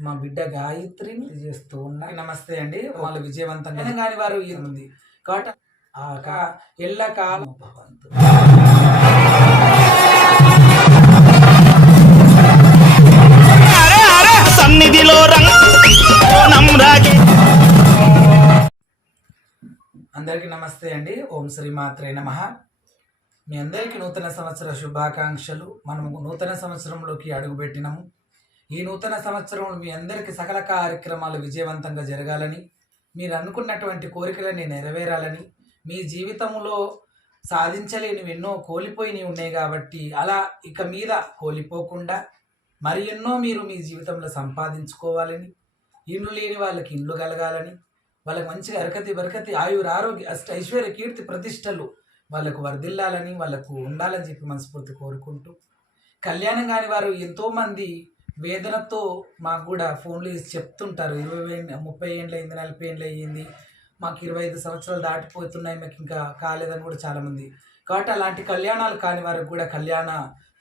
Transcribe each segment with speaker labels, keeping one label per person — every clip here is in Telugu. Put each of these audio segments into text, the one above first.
Speaker 1: మా బిడ్డ గాయత్రిని చేస్తూ ఉన్నా. నమస్తే అండి. వాళ్ళు విజయవంతంగా కానీ వారు ఉంది కాబట్టి ఆ కా- ఎల్ల కాలం భవంతు.
Speaker 2: సన్నిధిలో
Speaker 1: అందరికీ నమస్తే అండి. ఓం శ్రీ మాత్రే నమ. మీ అందరికీ నూతన సంవత్సర శుభాకాంక్షలు. మనము నూతన సంవత్సరంలోకి అడుగుపెట్టినాము. ఈ నూతన సంవత్సరం మీ అందరికీ సకల కార్యక్రమాలు విజయవంతంగా జరగాలని మీరు అనుకున్నటువంటి కోరికలని నెరవేరాలని మీ జీవితంలో సాధించలేనివి ఎన్నో కోల్పోయినవి ఉన్నాయి కాబట్టి అలా ఇక మీద కోల్పోకుండా మరి ఎన్నో మీరు మీ జీవితంలో సంపాదించుకోవాలని ఇండ్లు లేని వాళ్ళకి ఇండ్లు కలగాలని వాళ్ళకి మంచిగా అరకతి బరకతి ఆయుర ఆరోగ్య అష్ట ఐశ్వర్య కీర్తి ప్రతిష్టలు వాళ్ళకు వర్ధిల్లాలని వాళ్ళకు ఉండాలని చెప్పి మనస్ఫూర్తి కోరుకుంటూ కళ్యాణం కాని వారు ఎంతోమంది వేదనతో మాకు కూడా ఫోన్లు చెప్తుంటారు. ఇరవై ఏళ్ళ ముప్పై ఏళ్ళు అయింది నలభై ఏళ్ళు అయ్యింది. మాకు ఇరవై ఐదు సంవత్సరాలు దాటిపోతున్నాయి. మాకు ఇంకా కాలేదని కూడా చాలామంది కాబట్టి అలాంటి కళ్యాణాలు కాని వారికి కూడా కళ్యాణ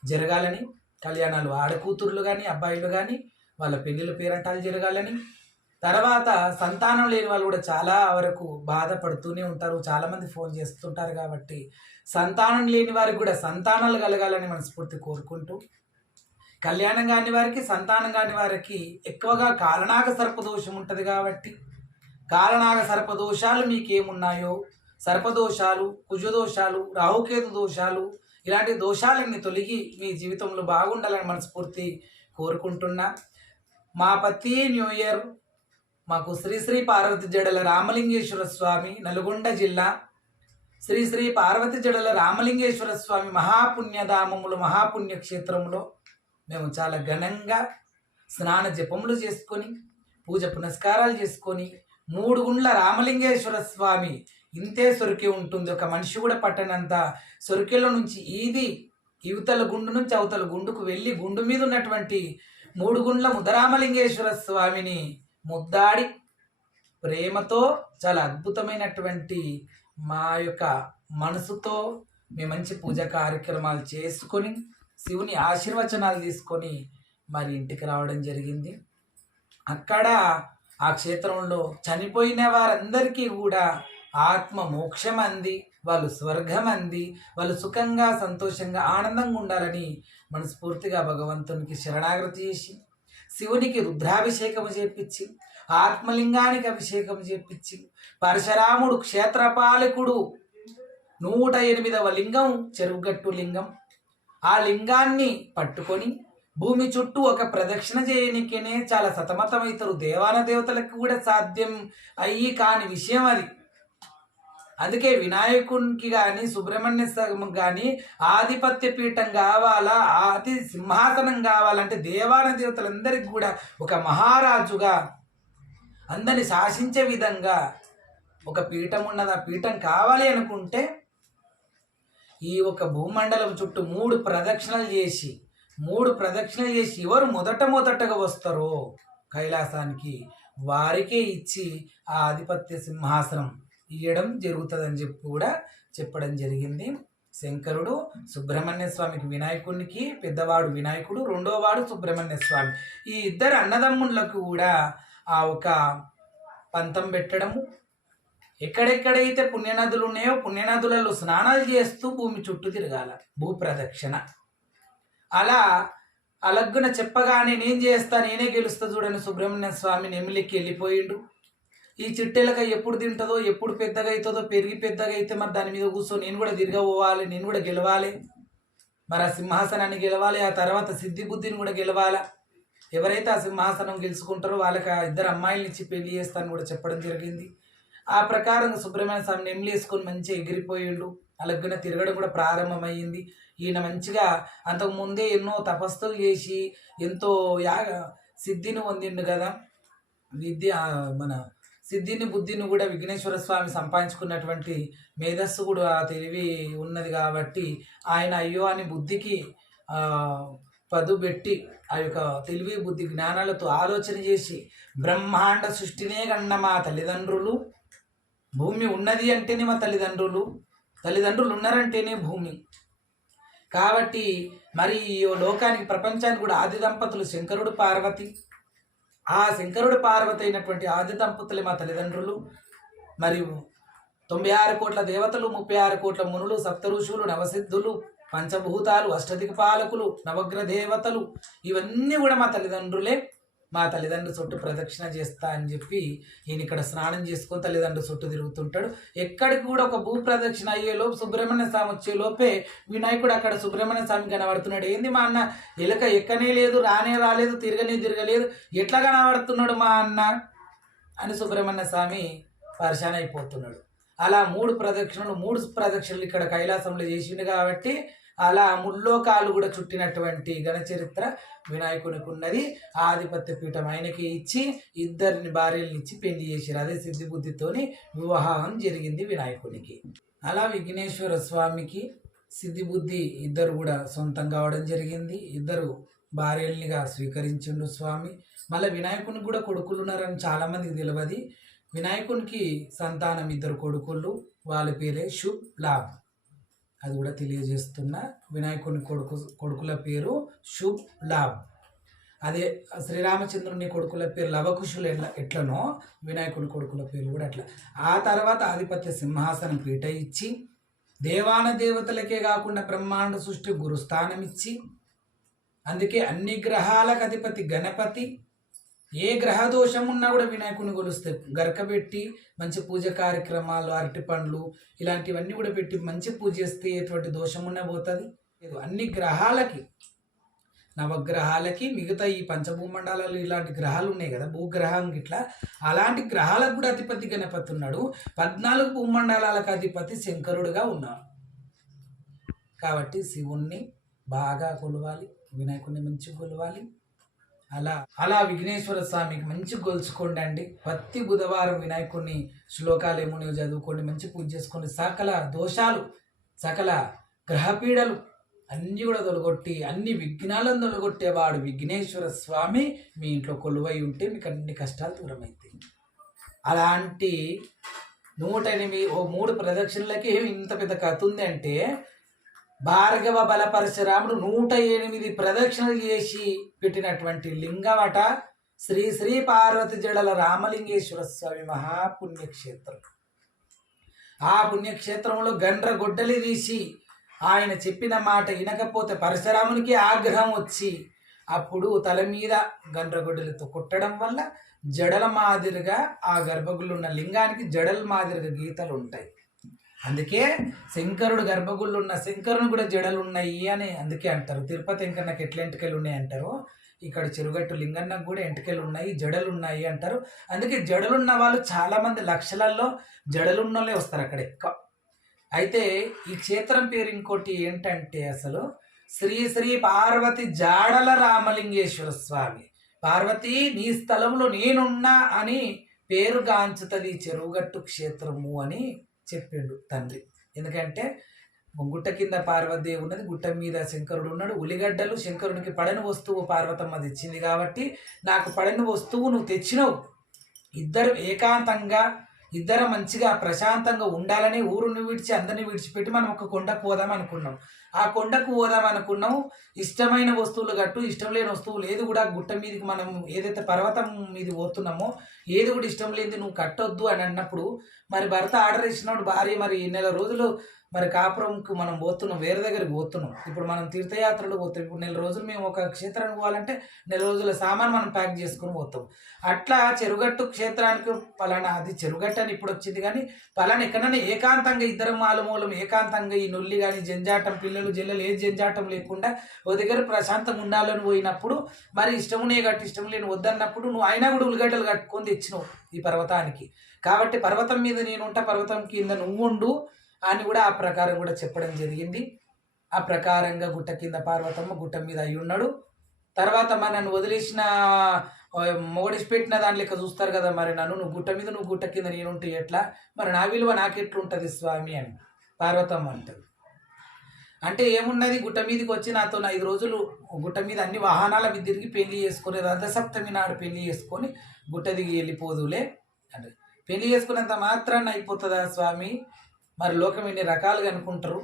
Speaker 1: జరగాలని కళ్యాణాలు ఆడకూతుర్లు కానీ అబ్బాయిలు కానీ వాళ్ళ పెళ్ళిళ్ళ పేరంటాలు జరగాలని. తర్వాత సంతానం లేని వాళ్ళు కూడా చాలా వరకు బాధపడుతూనే ఉంటారు. చాలామంది ఫోన్ చేస్తుంటారు కాబట్టి సంతానం లేని వారికి కూడా సంతానాలు కలగాలని మనస్ఫూర్తి కోరుకుంటూ కళ్యాణం కాని వారికి సంతానం కాని వారికి ఎక్కువగా కాలనాగ సర్పదోషం ఉంటుంది కాబట్టి కాలనాగ సర్పదోషాలు మీకేమున్నాయో? సర్పదోషాలు కుజదోషాలు రాహుకేతు దోషాలు ఇలాంటి దోషాలన్నీ తొలగి మీ జీవితంలో బాగుండాలని మనస్ఫూర్తి కోరుకుంటున్నా. మా ప్రతి న్యూ ఇయర్ మాకు శ్రీశ్రీ పార్వతి జడల రామలింగేశ్వర స్వామి నల్గొండ జిల్లా. శ్రీ శ్రీ పార్వతి జడల రామలింగేశ్వర స్వామి మహాపుణ్యధామములు మహాపుణ్యక్షేత్రంలో మేము చాలా ఘనంగా స్నాన జపములు చేసుకొని పూజ పునస్కారాలు చేసుకొని మూడు గుండ్ల రామలింగేశ్వర స్వామి ఇంతే సొరికి ఉంటుంది. ఒక మనిషి కూడా పట్టనంత సొరికెల నుంచి ఈది యువతల గుండు నుంచి అవతల గుండుకు వెళ్ళి గుండు మీద ఉన్నటువంటి మూడు గుండ్ల ముదరామలింగేశ్వర స్వామిని ముద్దాడి ప్రేమతో చాలా అద్భుతమైనటువంటి మా యొక్క మనసుతో మేము మంచి పూజ కార్యక్రమాలు చేసుకొని శివుని ఆశీర్వచనాలు తీసుకొని మరి ఇంటికి రావడం జరిగింది. అక్కడ ఆ క్షేత్రంలో చనిపోయిన వారందరికీ కూడా ఆత్మ మోక్షం అంది వాళ్ళు స్వర్గం అంది వాళ్ళు సుఖంగా సంతోషంగా ఆనందంగా ఉండాలని మనస్ఫూర్తిగా భగవంతునికి శరణాగతి చేసి శివునికి రుద్రాభిషేకం చేపించి ఆత్మలింగానికి అభిషేకం చేపించి పరశురాముడు క్షేత్రపాలకుడు నూట ఎనిమిదవ లింగం చెరువుగట్టు లింగం ఆ లింగాన్ని పట్టుకొని భూమి చుట్టూ ఒక ప్రదక్షిణ చేయనికనే చాలా సతమతమవుతారు. దేవాన దేవతలకు కూడా సాధ్యం అయ్యి కాని విషయం అది. అందుకే వినాయకునికి కానీ సుబ్రహ్మణ్య కానీ ఆధిపత్య పీఠం కావాలా ఆది సింహాసనం కావాలంటే దేవాన దేవతలందరికీ కూడా ఒక మహారాజుగా అందరిని శాసించే విధంగా ఒక పీఠం ఉన్నది. ఆ పీఠం కావాలి అనుకుంటే ఈ ఒక భూమండలం చుట్టూ మూడు ప్రదక్షిణలు చేసి మూడు ప్రదక్షిణలు చేసి ఎవరు మొదట మొదటగా వస్తారో కైలాసానికి వారికే ఇచ్చి ఆ ఆధిపత్య సింహాసనం ఇవ్వడం జరుగుతుందని చెప్పి కూడా చెప్పడం జరిగింది. శంకరుడు సుబ్రహ్మణ్య స్వామికి వినాయకునికి పెద్దవాడు వినాయకుడు రెండోవాడు సుబ్రహ్మణ్య స్వామి. ఈ ఇద్దరు అన్నదమ్ములకు కూడా ఆ ఒక పంతం పెట్టడము ఎక్కడెక్కడైతే పుణ్యనదులు ఉన్నాయో పుణ్యనదులలో స్నానాలు చేస్తూ భూమి చుట్టూ తిరగాల. భూ ప్రదక్షిణ అలా అలగ్గున చెప్పగానే నేను చేస్తా? నేనే గెలుస్తా చూడని సుబ్రహ్మణ్య స్వామి నెమిలికి వెళ్ళిపోయిండు. ఈ చిట్టెలక ఎప్పుడు తింటుందో ఎప్పుడు పెద్దగా అవుతుందో పెరిగి పెద్దగా అయితే మరి దాని మీద కూర్చో నేను కూడా తిరగబోవాలి నేను కూడా గెలవాలి. మరి ఆ సింహాసనాన్ని గెలవాలి ఆ తర్వాత సిద్ధి బుద్ధిని కూడా గెలవాలా. ఎవరైతే ఆ సింహాసనం గెలుచుకుంటారో వాళ్ళకి ఆ ఇద్దరు అమ్మాయిలు ఇచ్చి పెళ్ళి చేస్తాను కూడా చెప్పడం జరిగింది. ఆ ప్రకారం సుబ్రహ్మణ్య స్వామి నెమ్మిలి మంచి మంచిగా ఎగిరిపోయిండు. అలాగే తిరగడం కూడా ప్రారంభమైంది. ఈయన మంచిగా అంతకు ముందే ఎన్నో తపస్సులు చేసి ఎంతో యాగ సిద్ధిని పొందిండు కదా. విద్య మన సిద్ధిని బుద్ధిని కూడా విఘ్నేశ్వర స్వామి సంపాదించుకున్నటువంటి మేధస్సు కూడా తెలివి ఉన్నది కాబట్టి ఆయన అయ్యో అని బుద్ధికి ఆ, పదు పెట్టి ఆ యొక్క తెలివి బుద్ధి జ్ఞానాలతో ఆలోచన చేసి బ్రహ్మాండ సృష్టినే కన్న మా తల్లిదండ్రులు. భూమి ఉన్నది అంటేనే మా తల్లిదండ్రులు. తల్లిదండ్రులు ఉన్నారంటేనే భూమి. కాబట్టి మరి ఈ లోకానికి ప్రపంచానికి కూడా ఆది దంపతులు శంకరుడు పార్వతి. ఆ శంకరుడు పార్వతి అయినటువంటి ఆది దంపతులే మా తల్లిదండ్రులు. మరియు తొంభై ఆరు కోట్ల దేవతలు ముప్పై ఆరు కోట్ల మునులు సప్తఋషులు నవసిద్ధులు పంచభూతాలు అష్టదిక్పాలకులు నవగ్రహ దేవతలు ఇవన్నీ కూడా మా తల్లిదండ్రులే. మా తల్లిదండ్రుల చుట్టూ ప్రదక్షిణ చేస్తా అని చెప్పి ఈయన ఇక్కడ స్నానం చేసుకొని తల్లిదండ్రుల చుట్టూ తిరుగుతుంటాడు. ఎక్కడికి కూడా ఒక భూ ప్రదక్షిణ అయ్యే లోపు సుబ్రహ్మణ్య స్వామి వచ్చే లోపే వినాయకుడు అక్కడ సుబ్రహ్మణ్య స్వామి కనబడుతున్నాడు. ఏంది మా అన్న? ఎలక ఎక్కనే లేదు రానే రాలేదు తిరగనే తిరగలేదు. ఎట్లా కనబడుతున్నాడు మా అన్న? అని సుబ్రహ్మణ్య స్వామి పరిశాన్ అయిపోతున్నాడు. అలా మూడు ప్రదక్షిణలు మూడు ప్రదక్షిణలు ఇక్కడ కైలాసంలో చేసిండు కాబట్టి అలా ముల్లోకాలు కూడా చుట్టినటువంటి ఘనచరిత్ర వినాయకునికి ఉన్నది ఆధిపత్య పీఠం ఆయనకి ఇచ్చి ఇద్దరిని భార్యలను ఇచ్చి పెళ్ళి చేశారు. అదే సిద్ధి బుద్ధితోని వివాహం జరిగింది వినాయకునికి. అలా విఘ్నేశ్వర స్వామికి సిద్ధిబుద్ధి ఇద్దరు కూడా సొంతం కావడం జరిగింది. ఇద్దరు భార్యల్నిగా స్వీకరించిండు స్వామి. మళ్ళీ వినాయకునికి కూడా కొడుకులు ఉన్నారని చాలామందికి తెలియదు వినాయకునికి సంతానం ఇద్దరు కొడుకులు. వాళ్ళ పేరే శుభ్ లాభ్ అది కూడా తెలియజేస్తున్నా వినాయకుని కొడుకు కొడుకుల పేరు శుభ్ లాభ్ అదే శ్రీరామచంద్రుని కొడుకుల పేరు లవకుశులు ఎట్లా ఎట్లనో వినాయకుని కొడుకుల పేరు కూడా అట్లా. ఆ తర్వాత ఆధిపత్య సింహాసనం పీట ఇచ్చి దేవాన దేవతలకే కాకుండా బ్రహ్మాండ సృష్టి గురుస్థానం ఇచ్చి అందుకే అన్ని గ్రహాలకు అధిపతి గణపతి ఏ గ్రహ దోషం ఉన్నా కూడా వినాయకుడిని కొలుస్తే గరకబెట్టి మంచి పూజ కార్యక్రమాలు అరటి పండ్లు ఇలాంటివన్నీ కూడా పెట్టి మంచి పూజ చేస్తే ఎటువంటి దోషం ఉన్నా పోతుంది అన్ని గ్రహాలకి నవగ్రహాలకి మిగతా ఈ పంచభూమండలాలు ఇలాంటి గ్రహాలు ఉన్నాయి కదా భూగ్రహం ఇట్లా అలాంటి గ్రహాలకు కూడా అధిపతి గణపతి ఉన్నాడు. పద్నాలుగు భూమండలాలకు అధిపతి శంకరుడుగా ఉన్నాడు. కాబట్టి శివుణ్ణి బాగా కొలవాలి వినాయకుడిని మంచి కొలవాలి. అలా అలా విఘ్నేశ్వర స్వామికి మంచి గొలుచుకోండి అండి ప్రతి బుధవారం వినాయకుడిని శ్లోకాలు ఏమున్నాయో చదువుకోండి మంచి పూజ చేసుకోండి. సకల దోషాలు సకల గ్రహపీడలు అన్నీ కూడా తొలగొట్టి అన్ని విఘ్నాలను తొలగొట్టేవాడు విఘ్నేశ్వర స్వామి మీ ఇంట్లో కొలువై ఉంటే మీకు అన్ని కష్టాలు దూరమైతాయి. అలాంటి నూట ఎనిమిది ఓ మూడు ప్రదక్షిణలకి ఇంత పెద్ద కథ ఉంది అంటే భార్గవ బల పరశురాముడు నూట ఎనిమిది ప్రదక్షిణలు చేసి పెట్టినటువంటి లింగమట శ్రీ శ్రీ పార్వతి జడల రామలింగేశ్వర స్వామి మహాపుణ్యక్షేత్రం. ఆ పుణ్యక్షేత్రంలో గండ్ర గొడ్డలి తీసి ఆయన చెప్పిన మాట వినకపోతే పరశురామునికి ఆగ్రహం వచ్చి అప్పుడు తల మీద గండ్రగొడ్డలతో కొట్టడం వల్ల జడల మాదిరిగా ఆ గర్భగుళ్ళు ఉన్న లింగానికి జడల మాదిరిగా గీతలు ఉంటాయి. అందుకే శంకరుడు గర్భగుళ్ళు ఉన్న శంకరుని కూడా జడలు ఉన్నాయి అని అందుకే అంటారు. తిరుపతి వెంకన్నకి ఎట్లా ఎంటికలు ఉన్నాయి అంటారు? ఇక్కడ చెరుగట్టు లింగన్నకు కూడా ఎంటికలు ఉన్నాయి జడలు ఉన్నాయి అంటారు. అందుకే జడలున్న వాళ్ళు చాలామంది లక్షలల్లో జడలున్న వాళ్ళే వస్తారు అక్కడ ఎక్కువ. అయితే ఈ క్షేత్రం పేరు ఇంకోటి ఏంటంటే అసలు శ్రీ శ్రీ పార్వతి జాడల రామలింగేశ్వర స్వామి. పార్వతి నీ స్థలంలో నేనున్నా అని పేరుగాంచుతుంది చెరువుగట్టు క్షేత్రము అని చెప్పిండు తండ్రి. ఎందుకంటే గుట్ట కింద పార్వతీదేవి ఉన్నది గుట్ట మీద శంకరుడు ఉన్నాడు. ఉల్లిగడ్డలు శంకరునికి పడని వస్తువు పార్వతమ్మ తెచ్చింది కాబట్టి నాకు పడని వస్తువు నువ్వు తెచ్చినావు. ఇద్దరు ఏకాంతంగా ఇద్దరు మంచిగా ప్రశాంతంగా ఉండాలని ఊరుని విడిచి అందరిని విడిచిపెట్టి మనం ఒక కొండకు పోదాం అనుకున్నాం. ఆ కొండకు పోదాం అనుకున్నాం. ఇష్టమైన వస్తువులు గట్టు ఇష్టం లేని వస్తువులు ఏది కూడా. గుట్ట మీదకి మనం ఏదైతే పర్వతం మీద పోతున్నామో ఏది కూడా ఇష్టం లేనిది నువ్వు కట్టొద్దు అని అన్నప్పుడు మరి భర్త ఆర్డర్ ఇచ్చినప్పుడు భార్య మరి ఈ నెల రోజులు మరి కాపురంకు మనం పోతున్నాం వేరే దగ్గరికి పోతున్నాం. ఇప్పుడు మనం తీర్థయాత్రలు పోతాం. ఇప్పుడు నెల రోజులు మేము ఒక క్షేత్రానికి పోవాలంటే నెల రోజుల సామాన్ మనం ప్యాక్ చేసుకుని పోతాం. అట్లా చెరుగట్టు క్షేత్రానికి పలానా అది చెరుగట్టు అని ఇప్పుడు వచ్చింది కానీ పలానా ఎక్కడైనా ఏకాంతంగా ఇద్దరం మాలమూలం ఏకాంతంగా ఈ నొల్లి కానీ జంజాటం పిల్లలు జిల్లలు ఏ జంజాటం లేకుండా ఓ దగ్గర ప్రశాంతంగా ఉండాలని పోయినప్పుడు మరి ఇష్టమునే గట్టు ఇష్టం లేని వద్దన్నప్పుడు నువ్వు అయినా కూడా ఉల్లిగడ్డలు కట్టుకొని తెచ్చినావు ఈ పర్వతానికి. కాబట్టి పర్వతం మీద నేను ఉంటా పర్వతం కింద నువ్వు ఉండు. అని కూడా ఆ ప్రకారం కూడా చెప్పడం జరిగింది. ఆ ప్రకారంగా గుట్ట కింద పార్వతమ్మ గుట్ట మీద అయి ఉన్నాడు. తర్వాత మరి నన్ను వదిలేసిన మొగడిసి పెట్టిన దాని లెక్క చూస్తారు కదా మరి నన్ను. నువ్వు గుట్ట మీద నువ్వు గుట్ట కింద నేనుంటే ఎట్లా? మరి నా విలువ నాకెట్లుంటుంది స్వామి అని పార్వతమ్మ అంటుంది అంటే ఏమున్నది? గుట్ట మీదకి వచ్చి నాతో ఐదు రోజులు గుట్ట మీద అన్ని వాహనాల మీద తిరిగి పెళ్ళి చేసుకుని రథసప్తమి నాడు పెళ్ళి చేసుకొని గుట్ట దిగి వెళ్ళిపోదులే అంటే పెళ్ళి చేసుకున్నంత మాత్రాన్ని అయిపోతుందా స్వామి? మరి లోకం ఎన్ని రకాలుగా అనుకుంటారు.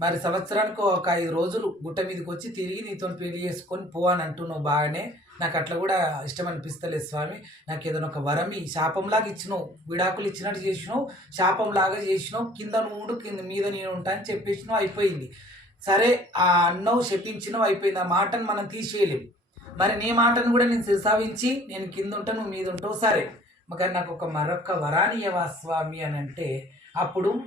Speaker 1: మరి సంవత్సరానికి ఒక ఐదు రోజులు గుట్ట మీదకి వచ్చి తిరిగి నీతో పెళ్ళి చేసుకొని పో అని అంటున్నావు బాగానే. నాకు అట్లా కూడా ఇష్టం అనిపిస్తలేదు స్వామి. నాకు ఏదైనా ఒక వరమి శాపంలాగా ఇచ్చినావు. విడాకులు ఇచ్చినట్టు చేసినావు. శాపంలాగా చేసినావు. కింద నువ్వు కింద మీద నేను ఉంటా అని చెప్పేసినావు అయిపోయింది. సరే ఆ అన్నవు శపించినవు అయిపోయింది. ఆ మాటను మనం తీసేయలేం. మరి నీ మాటను కూడా నేను శిరసావించి నేను కింద ఉంటాను నువ్వు మీద ఉంటావు సరే. మరి నాకు ఒక మరొక వరానియవా స్వామి అని అంటే అప్పుడు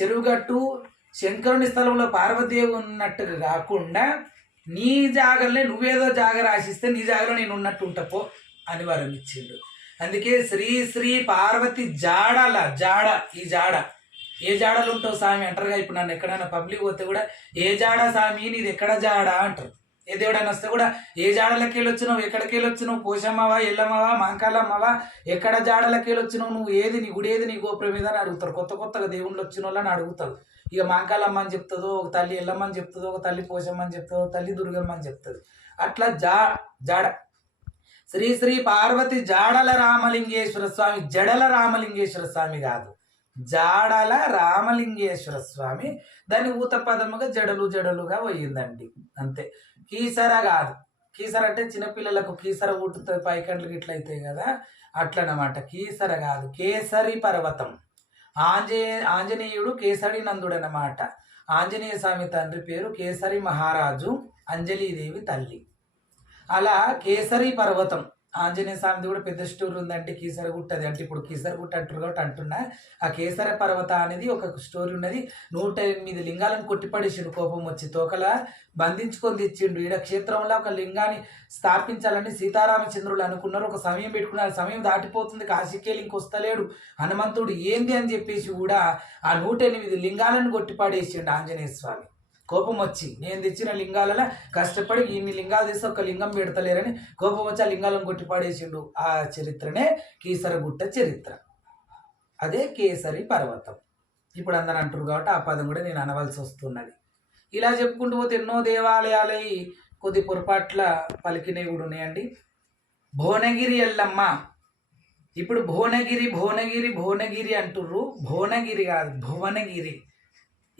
Speaker 1: చెరువుగట్టు శంకరుని స్థలంలో పార్వదేవి ఉన్నట్టు కాకుండా నీ జాగరలే నువ్వేదో జాగ రాసిస్తే నీ జాగలో నేను ఉన్నట్టు ఉంటపో అని వరం ఇచ్చిండు. అందుకే శ్రీ శ్రీ పార్వతి జాడల జాడ ఈ జాడ. ఏ జాడలు ఉంటావు స్వామి అంటారుగా ఇప్పుడు నన్ను ఎక్కడైనా పబ్లిక్ పోతే కూడా ఏ జాడ స్వామి నీది ఎక్కడ జాడ? అంటారు. ఏ దేవుడైనా వస్తే కూడా ఏ జాడలకి వెళ్ళి వచ్చినావు ఎక్కడికి వెళ్ళొచ్చినావు పోషమ్మవా ఎల్లమ్మవా మాంకాలమ్మవా ఎక్కడ జాడలకి వెళ్ళి వచ్చినావు నువ్వు ఏది నీ గుడి ఏది నీ గోపురం మీద అని అడుగుతారు. కొత్త కొత్తగా దేవుళ్ళు వచ్చిన వాళ్ళని అడుగుతారు. ఇక మాంకాలమ్మ అని చెప్తుందో ఒక తల్లి ఎల్లమ్మ అని చెప్తుందో ఒక తల్లి పోషమ్మ అని చెప్తుందో తల్లి దుర్గమ్మ అని చెప్తుంది. అట్లా జా జాడ శ్రీ శ్రీ పార్వతి జాడల రామలింగేశ్వర స్వామి జడల రామలింగేశ్వర స్వామి కాదు. జాడల రామలింగేశ్వర స్వామి దాని ఊత పదముగా జడలు జడలుగా పోయిందండి. అంతే. కీసర కాదు. కీసర అంటే చిన్నపిల్లలకు కీసర పుట్టుతుంది పైకండ్లు గిట్ల కదా అట్లనమాట. కీసర కాదు కేసరి పర్వతం. ఆంజే ఆంజనేయుడు కేసరి నందుడు అనమాట ఆంజనేయ స్వామి తండ్రి పేరు కేసరి మహారాజు అంజలీదేవి తల్లి. అలా కేసరి పర్వతం ఆంజనేయ స్వామిది కూడా పెద్ద స్టోర్ ఉందంటే కీసర గుట్టది అంటే ఇప్పుడు కీసరగుట్ట అంటారు కాబట్టి అంటున్నా. ఆ కేసర పర్వత అనేది ఒక స్టోరీ ఉన్నది. నూట ఎనిమిది లింగాలను కొట్టిపడేసిండు కోపం వచ్చి. తోకల బంధించుకొని తెచ్చిండు. ఈడ క్షేత్రంలో ఒక లింగాన్ని స్థాపించాలని సీతారామచంద్రులు అనుకున్నారు. ఒక సమయం పెట్టుకున్నారు సమయం దాటిపోతుంది. కాశీకే ఇంకొస్తలేడు వస్తలేడు. హనుమంతుడు ఏంది అని చెప్పేసి కూడా ఆ నూట ఎనిమిది లింగాలను కొట్టిపడేసిండు ఆంజనేయ స్వామి. కోపం వచ్చి నేను తెచ్చిన లింగాలలో కష్టపడి ఇన్ని లింగాలు తెస్తే ఒక లింగం పెడతలేరని కోపం వచ్చి ఆ లింగాలను కొట్టిపాడేసిండు. ఆ చరిత్రనే కీసరగుట్ట చరిత్ర. అదే కేసరి పర్వతం. ఇప్పుడు అందరు అంటారు కాబట్టి ఆ పదం కూడా నేను అనవలసి వస్తున్నది. ఇలా చెప్పుకుంటూ పోతే ఎన్నో దేవాలయాలై కొద్ది పొరపాట్ల పలికినవి కూడా ఉన్నాయండి. భువనగిరి ఎల్లమ్మ. ఇప్పుడు భువనగిరి భువనగిరి భువనగిరి అంటుర్రు. భువనగిరి కాదు భువనగిరి.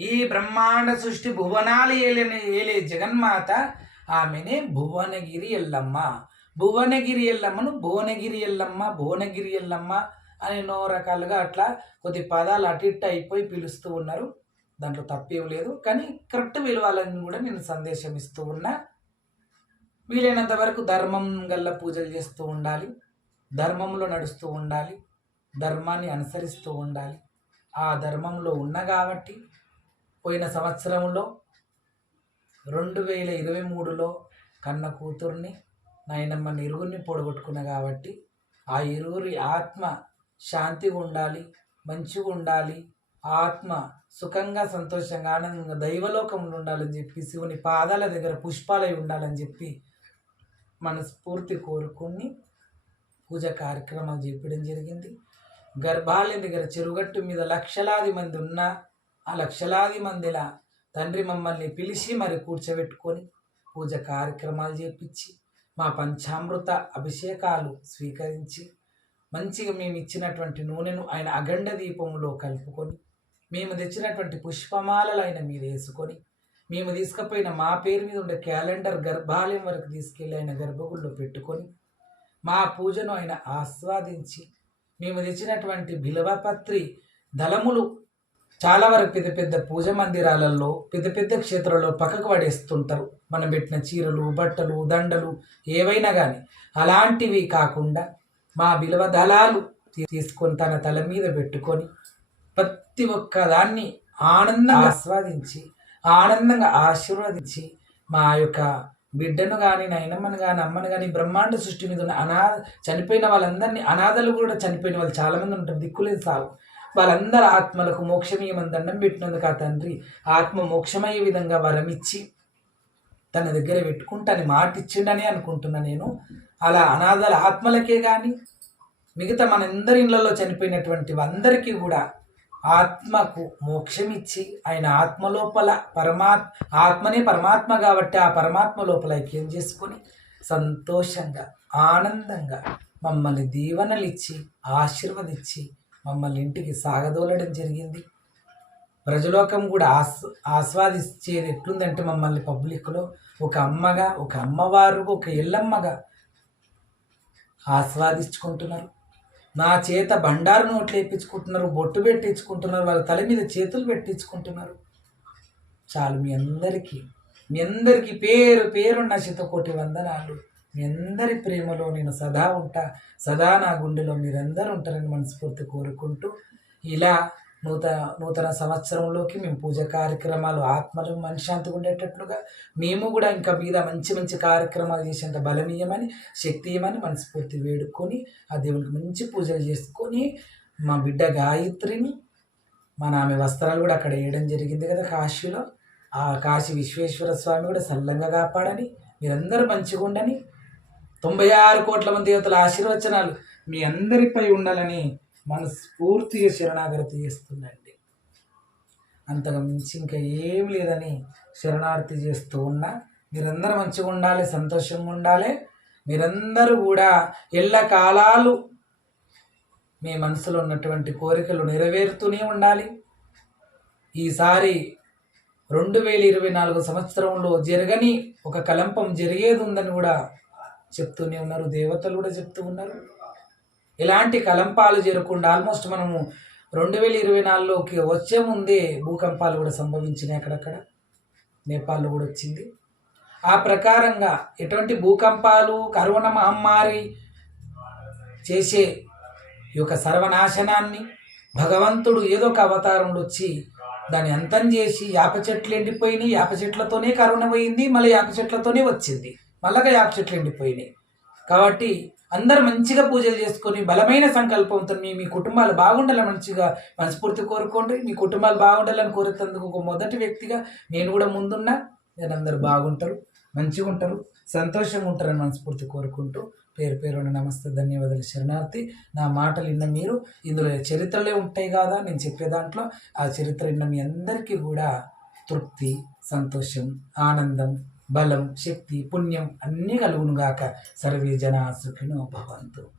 Speaker 1: ఈ బ్రహ్మాండ సృష్టి భువనాలు ఏలేని ఏలే జగన్మాత ఆమెనే భువనగిరి ఎల్లమ్మ. భువనగిరి ఎల్లమ్మను భువనగిరి ఎల్లమ్మ భువనగిరి ఎల్లమ్మ అని ఎన్నో రకాలుగా అట్లా కొద్ది పదాలు అటు ఇటు అయిపోయి పిలుస్తూ ఉన్నారు. దాంట్లో తప్పేం లేదు. కానీ కరెక్ట్ విలువాలని కూడా నేను సందేశం ఇస్తూ ఉన్నా. వీలైనంత వరకు ధర్మం గల్ల పూజలు చేస్తూ ఉండాలి. ధర్మంలో నడుస్తూ ఉండాలి. ధర్మాన్ని అనుసరిస్తూ ఉండాలి. ఆ ధర్మంలో ఉన్న కాబట్టి పోయిన సంవత్సరంలో రెండు వేల ఇరవై మూడులో కన్న కూతుర్ని నాయనమ్మ ఇరుగురిని పొడగొట్టుకున్న కాబట్టి ఆ ఇరువురి ఆత్మ శాంతిగా ఉండాలి మంచిగా ఉండాలి ఆత్మ సుఖంగా సంతోషంగా ఆనందంగా దైవలోకంలో ఉండాలని చెప్పి శివుని పాదాల దగ్గర పుష్పాలై ఉండాలని చెప్పి మనస్ఫూర్తి కోరుకుని పూజ కార్యక్రమాలు చేయడం జరిగింది. గర్భాలయం దగ్గర చెరుగట్టు మీద లక్షలాది మంది ఉన్నా ఆ లక్షలాది మందిలా తండ్రి మమ్మల్ని పిలిచి మరి కూర్చోబెట్టుకొని పూజ కార్యక్రమాలు చేపించి మా పంచామృత అభిషేకాలు స్వీకరించి మంచిగా మేము ఇచ్చినటువంటి నూనెను ఆయన అగండ దీపంలో కలుపుకొని మేము తెచ్చినటువంటి పుష్పమాలలు ఆయన మీద వేసుకొని మేము తీసుకుపోయిన మా పేరు మీద ఉండే క్యాలెండర్ గర్భాలయం వరకు తీసుకెళ్ళి ఆయన గర్భగుడిలో పెట్టుకొని మా పూజను ఆయన ఆస్వాదించి మేము తెచ్చినటువంటి బిలవపత్రి దళములు చాలా వరకు పెద్ద పెద్ద పూజ మందిరాలలో పెద్ద పెద్ద క్షేత్రాల్లో పక్కకు పడేస్తుంటారు. మనం పెట్టిన చీరలు బట్టలు దండలు ఏవైనా కానీ అలాంటివి కాకుండా మా విలువ దళాలు తీసుకొని తన తల మీద పెట్టుకొని ప్రతి ఒక్క దాన్ని ఆనందంగా ఆస్వాదించి ఆనందంగా ఆశీర్వదించి మా యొక్క బిడ్డను కానీ నైనమ్మను కానీ అమ్మను కానీ బ్రహ్మాండ సృష్టి మీద ఉన్న అనాథ చనిపోయిన వాళ్ళందరినీ అనాథలు కూడా చనిపోయిన వాళ్ళు చాలామంది ఉంటారు. దిక్కులేదు సాగు. వాళ్ళందరి ఆత్మలకు మోక్షమయ్యమని దండం పెట్టినందుకు ఆ తండ్రి ఆత్మ మోక్షమయ్యే విధంగా వరమిచ్చి తన దగ్గర పెట్టుకుంటాని మాట ఇచ్చిండని అనుకుంటున్నా నేను. అలా అనాథల ఆత్మలకే కానీ మిగతా మనందరి ఇళ్ళలో చనిపోయినటువంటి అందరికీ కూడా ఆత్మకు మోక్షం ఇచ్చి ఆయన ఆత్మ లోపల పరమాత్ ఆత్మనే పరమాత్మ కాబట్టి ఆ పరమాత్మ లోపల ఐక్యం చేసుకొని సంతోషంగా ఆనందంగా మమ్మల్ని దీవెనలు ఇచ్చి ఆశీర్వదించి మమ్మల్ని ఇంటికి సాగదోలడం జరిగింది. ప్రజలోకం కూడా ఆస్ ఆస్వాదించేది ఎట్లుందంటే మమ్మల్ని పబ్లిక్లో. ఒక అమ్మగా ఒక అమ్మవారు ఒక ఎల్లమ్మగా ఆస్వాదించుకుంటున్నారు. నా చేత బండారు నోట్లు వేయించుకుంటున్నారు బొట్టు పెట్టించుకుంటున్నారు వాళ్ళ తల మీద చేతులు పెట్టించుకుంటున్నారు. చాలు మీ అందరికీ మీ అందరికీ పేరు పేరున్న శతకోటి వందనాలు. మీ అందరి ప్రేమలో నేను సదా ఉంటా సదా నా గుండెలో మీరందరూ ఉంటారని మనస్ఫూర్తి కోరుకుంటూ ఇలా నూతన నూతన సంవత్సరంలోకి మేము పూజ కార్యక్రమాలు ఆత్మలు మనశ్శాంతిగా ఉండేటట్లుగా మేము కూడా ఇంకా మీద మంచి మంచి కార్యక్రమాలు చేసేంత బలమీయమని శక్తి ఇవ్వమని మనస్ఫూర్తి వేడుకొని ఆ దేవునికి మంచి పూజలు చేసుకొని మా బిడ్డ గాయత్రిని మన ఆమె వస్త్రాలు కూడా అక్కడ వేయడం జరిగింది కదా కాశీలో. ఆ కాశీ విశ్వేశ్వర స్వామి కూడా సల్లంగా కాపాడని మీరందరూ మంచిగా ఉండని తొంభై ఆరు కోట్ల మంది యువతల ఆశీర్వచనాలు మీ అందరిపై ఉండాలని మనస్ఫూర్తిగా శరణాగతి చేస్తుందండి అంతగా మించి ఇంకా ఏం లేదని శరణార్థి చేస్తూ ఉన్నా మీరందరూ మంచిగా ఉండాలి సంతోషంగా ఉండాలి. మీరందరూ కూడా ఎల్ల కాలాలు మీ మనసులో ఉన్నటువంటి కోరికలు నెరవేరుతూనే ఉండాలి. ఈసారి రెండు వేల ఇరవై నాలుగు సంవత్సరంలో జరగని ఒక కలంపం జరిగేది ఉందని కూడా చెప్తూనే ఉన్నారు దేవతలు కూడా చెప్తూ ఉన్నారు. ఇలాంటి కలంపాలు జరగకుండా ఆల్మోస్ట్ మనము రెండు వేల ఇరవై నాలుగులోకి వచ్చే ముందే భూకంపాలు కూడా సంభవించినాయి అక్కడక్కడ. నేపాల్లో కూడా వచ్చింది. ఆ ప్రకారంగా ఎటువంటి భూకంపాలు కరోనా మహమ్మారి చేసే ఈ యొక్క సర్వనాశనాన్ని భగవంతుడు ఏదో ఒక అవతారంలో వచ్చి దాన్ని అంతం చేసి యాప చెట్లు ఎండిపోయినాయి. యాప చెట్లతోనే కరోనా పోయింది మళ్ళీ యాప చెట్లతోనే వచ్చింది. మళ్ళగా యాప్ చెట్లు ఎండిపోయినాయి. కాబట్టి అందరు మంచిగా పూజలు చేసుకొని బలమైన సంకల్పంతో మీ మీ కుటుంబాలు బాగుండాలని మంచిగా మనస్ఫూర్తి కోరుకోండి. మీ కుటుంబాలు బాగుండాలని కోరేందుకు ఒక మొదటి వ్యక్తిగా నేను కూడా ముందున్నా. నేను అందరు బాగుంటారు మంచిగా ఉంటారు సంతోషంగా ఉంటారని మనస్ఫూర్తి కోరుకుంటూ పేరు పేరున నమస్తే ధన్యవాదాలు శరణార్థి. నా మాటలు విన్న మీరు ఇందులో చరిత్రలే ఉంటాయి కదా? నేను చెప్పే దాంట్లో ఆ చరిత్ర విన్న మీ అందరికీ కూడా తృప్తి సంతోషం ఆనందం బలం శక్తి పుణ్యం అన్నీ కలుగునుగాక. సర్వే జనా సుఖినో భవంతు.